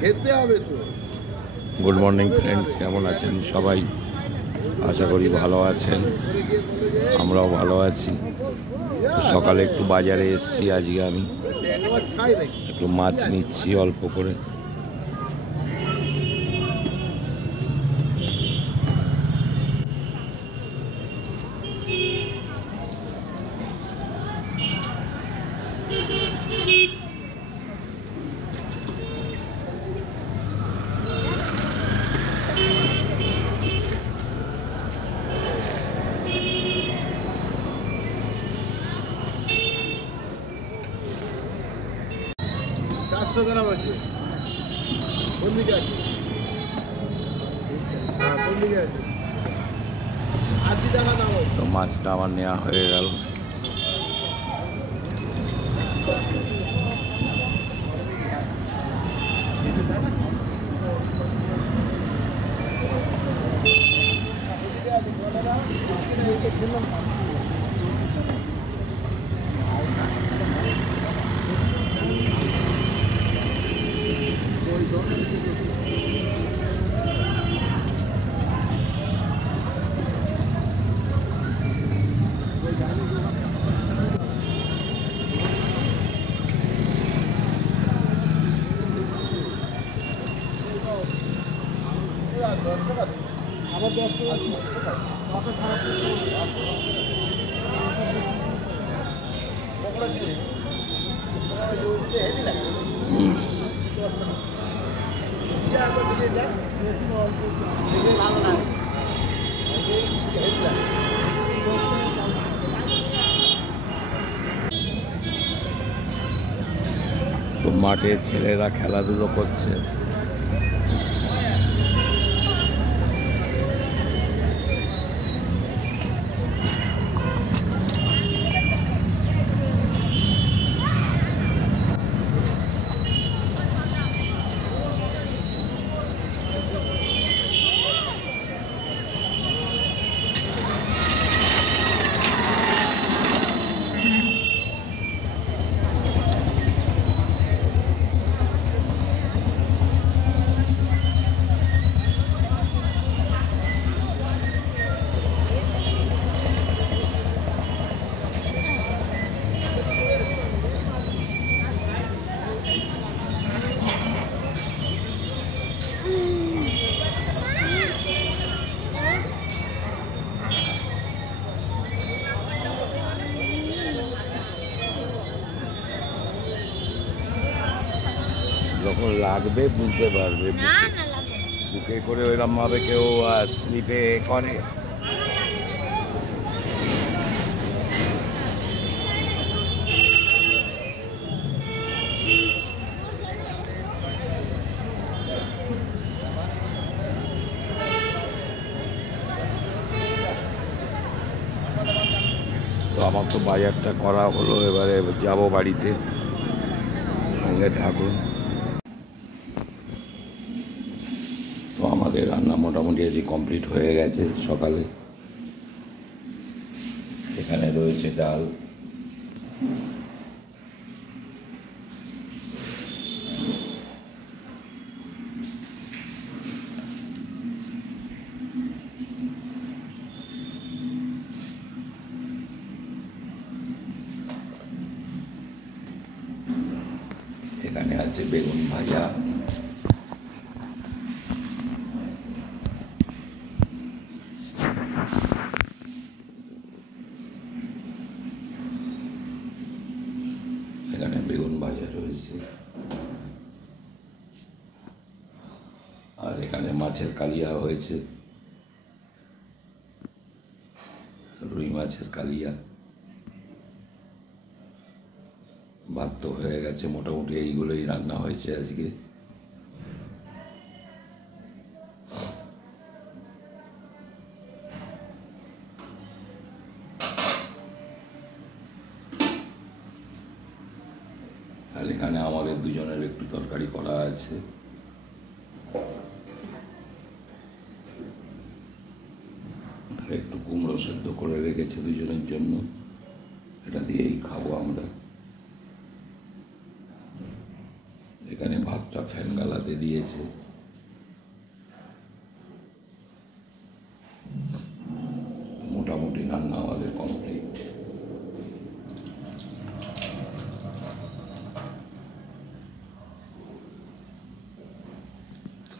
খেতে হবে তো। গুড মর্নিং ফ্রেন্ডস, কেমন আছেন সবাই? আশা করি ভালো আছেন, আমরাও ভালো আছি। সকালে একটু বাজারে এসেছি, আজকে আমি একটু মাছ নিচ্ছি অল্প করে। গ্রাম আছে, কোন দিকে আছে? হ্যাঁ, কোন দিকে আছে? 80 টাকা দাম। তো মাছটা আমার নেওয়া হয়ে গেল। আমার 10 টাকা তো মাঠে ছেলেরা খেলাধুলো করছে। যখন লাগবে বুঝতে পারবে, বুকে করে ওইরকম ভাবে কেউ স্লিপে করে। তো আমার তো বাজারটা করা হলো, এবারে যাব বাড়িতে, সঙ্গে থাকুন। তো আমাদের রান্না মোটামুটি আজ কমপ্লিট হয়ে গেছে সকালে। এখানে রয়েছে ডাল, এখানে আছে বেগুন ভাজা, এখানে বেগুন ভাজা রয়েছে, আর এখানে মাছের কালিয়া হয়েছে, রুই মাছের কালিয়া। ভাত তো হয়ে গেছে, মোটামুটি এইগুলোই রান্না হয়েছে আজকে। আর এখানে আমাদের দুজনের একটু তরকারি করা আছে। একটু কুমড়ো সেদ্ধ করে রেখেছে দুজনের জন্য, এটা দিয়েই খাবো আমরা। এখানে ভাতটা ফ্যান গালাতে দিয়েছে। মোটামুটি রান্না আমাদের কমপ্লিট।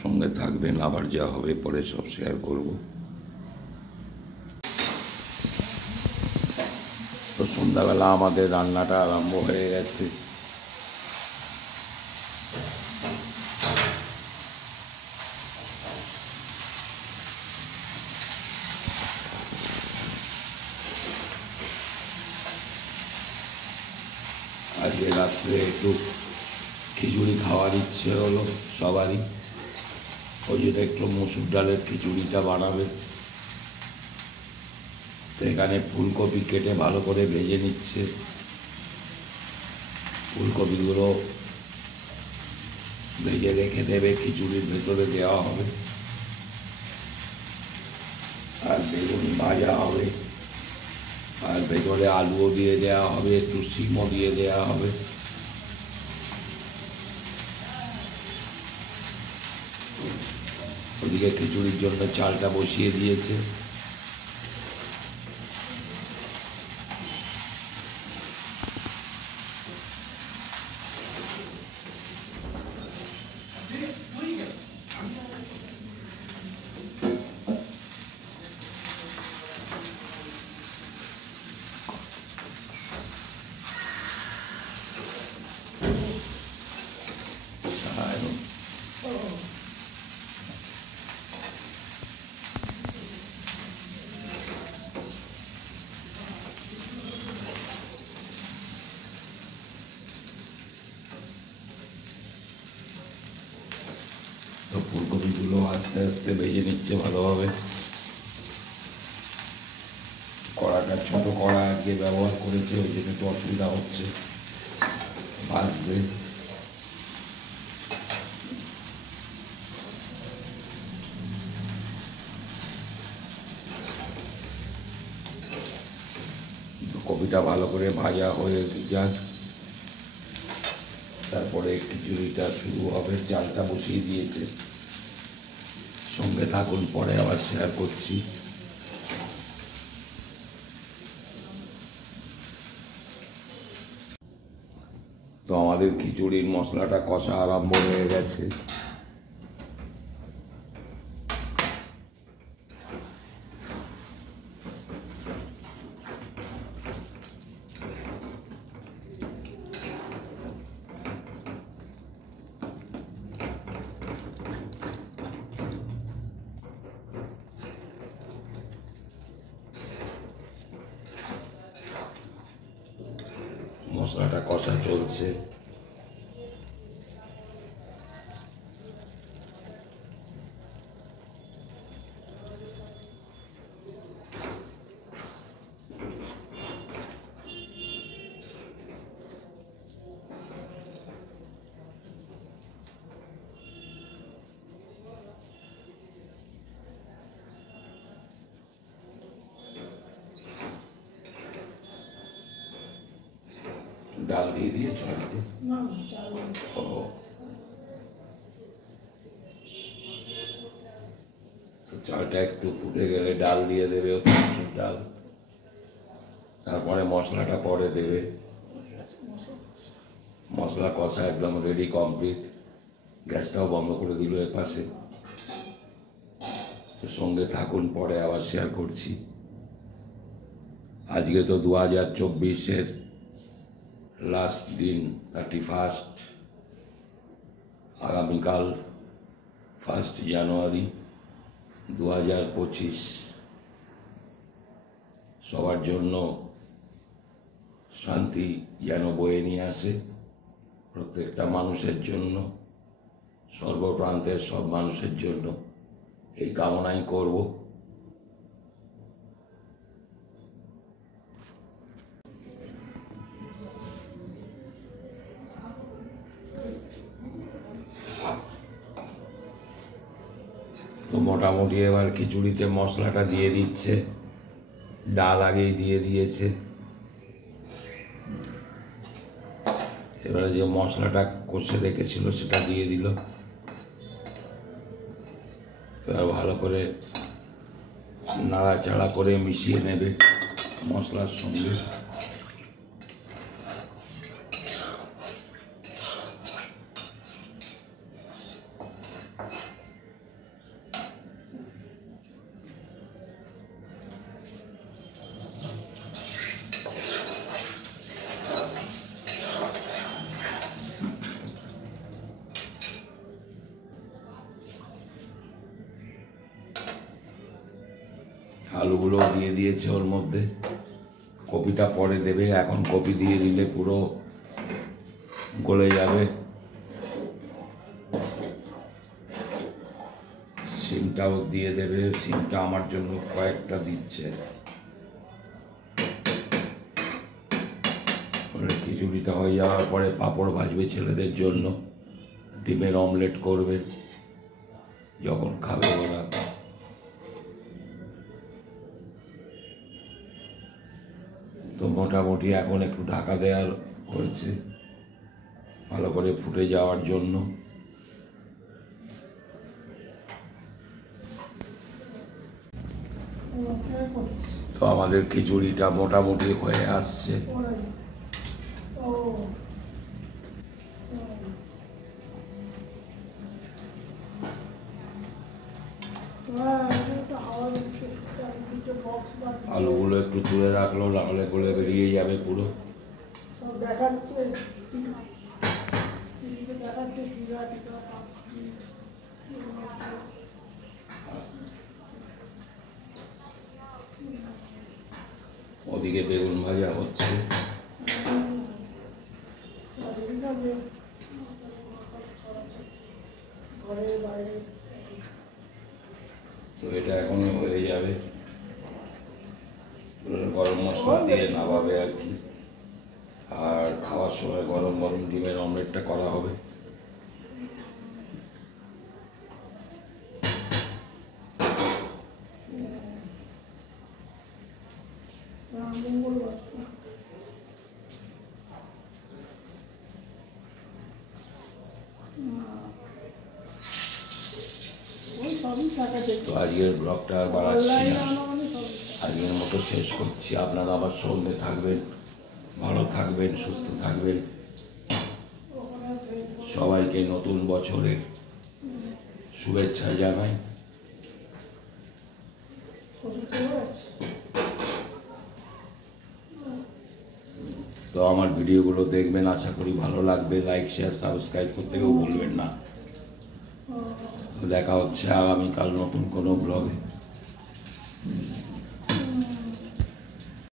সঙ্গে থাকবেন, আবার যা হবে পরে সব শেয়ার করব। তো সন্ধ্যাবেলা আমাদের রান্নাটা আরম্ভ হয়ে গেছে। আজকে রাত্রে একটু খিচুড়ি খাওয়ার ইচ্ছে হলো সবারই, ওই জন্য একটু মসুর ডালের খিচুড়িটা বানাবে। তো এখানে ফুলকপি কেটে ভালো করে ভেজে নিচ্ছে। ফুলকপিগুলো ভেজে রেখে দেবে, খিচুড়ির ভেতরে দেওয়া হবে। আর বেগুন ভাজা হবে, আর ভেতরে আলুও দিয়ে দেওয়া হবে, একটু শিমও দিয়ে দেওয়া হবে। ওদিকে খিচুড়ির জন্য চালটা বসিয়ে দিয়েছে। তো ফুলকপিগুলো আস্তে আস্তে ভেজে নিচ্ছে ভালোভাবে। কড়াটা ছোট কড়া আজকে ব্যবহার করেছে, ওই জন্য একটু অসুবিধা হচ্ছে ভাজবে। কপিটা ভালো করে ভাজা হয়ে যাক, তারপরে খিচুড়িটা শুরু হবে। চালটা বসিয়ে দিয়েছে। সঙ্গে থাকুন, পরে আবার শেয়ার করছি। তো আমাদের খিচুড়ির মশলাটা কষা আরম্ভ হয়ে গেছে। মশলাটা কষা চলছে। ডাল দিয়ে দিয়েছো? চালটা একটু ফুটে গেলে ডাল দিয়ে দেবে, মসুর ডাল। তারপরে মশলাটা পরে দেবে। মশলা কষা একদম রেডি, কমপ্লিট। গ্যাসটাও বন্ধ করে দিল এপাশে। সঙ্গে থাকুন, পরে আবার শেয়ার করছি। আজকে তো 2024-এর লাস্ট দিন, 31। আগামীকাল 1 জানুয়ারি 2025। সবার জন্য শান্তি যেন বয়ে নিয়ে আসে, প্রত্যেকটা মানুষের জন্য, সর্বপ্রান্তের সব মানুষের জন্য এই কামনাই করব। তো মোটামুটি এবার খিচুড়িতে মশলাটা দিয়ে দিচ্ছে। ডাল আগেই দিয়ে দিয়েছে। এবারে যে মশলাটা কষে রেখেছিল সেটা দিয়ে দিল। এবার ভালো করে নাড়াচাড়া করে মিশিয়ে নেবে মশলার সঙ্গে। আলুগুলো দিয়ে দিয়েছে ওর মধ্যে, কপিটা পরে দেবে, এখন কপি দিয়ে দিলে পুরো গলে যাবে। সিমটাও দিয়ে দেবে, সিমটা আমার জন্য কয়েকটা দিচ্ছে। খিচুড়িটা হয়ে যাওয়ার পরে পাঁপড় ভাজবে ছেলেদের জন্য, ডিমের অমলেট করবে যখন খাবে ওরা। তো মোটামুটি এখন একটু ঢাকা দেওয়ার হয়েছে ভালো করে ফুটে যাওয়ার জন্য। তো আমাদের খিচুড়িটা মোটামুটি হয়ে আসছে। আলুগুলো একটু তুলে রাখলো, নাহলে গলে বেরিয়ে যাবে পুরো। ওদিকে বেগুন ভাজা হচ্ছে। তো এটা এখনই হয়ে যাবে, গরম মশলা দিয়ে নামাবে আর কি। আর খাওয়ার সময় গরম গরম ডিমের অমলেটটা করা হবে। তো আজকের ব্লগটা আর বাড়াচ্ছি না, আজকের মতো শেষ করছি। আপনারা আমার সঙ্গে থাকবেন, ভালো থাকবেন, সুস্থ থাকবেন। সবাইকে নতুন বছরের শুভেচ্ছা জানাই। তো আমার ভিডিওগুলো দেখবেন, আশা করি ভালো লাগবে। লাইক, শেয়ার, সাবস্ক্রাইব করতে কেউ ভুলবেন না। দেখা হচ্ছে আগামীকাল নতুন কোনো ব্লগে।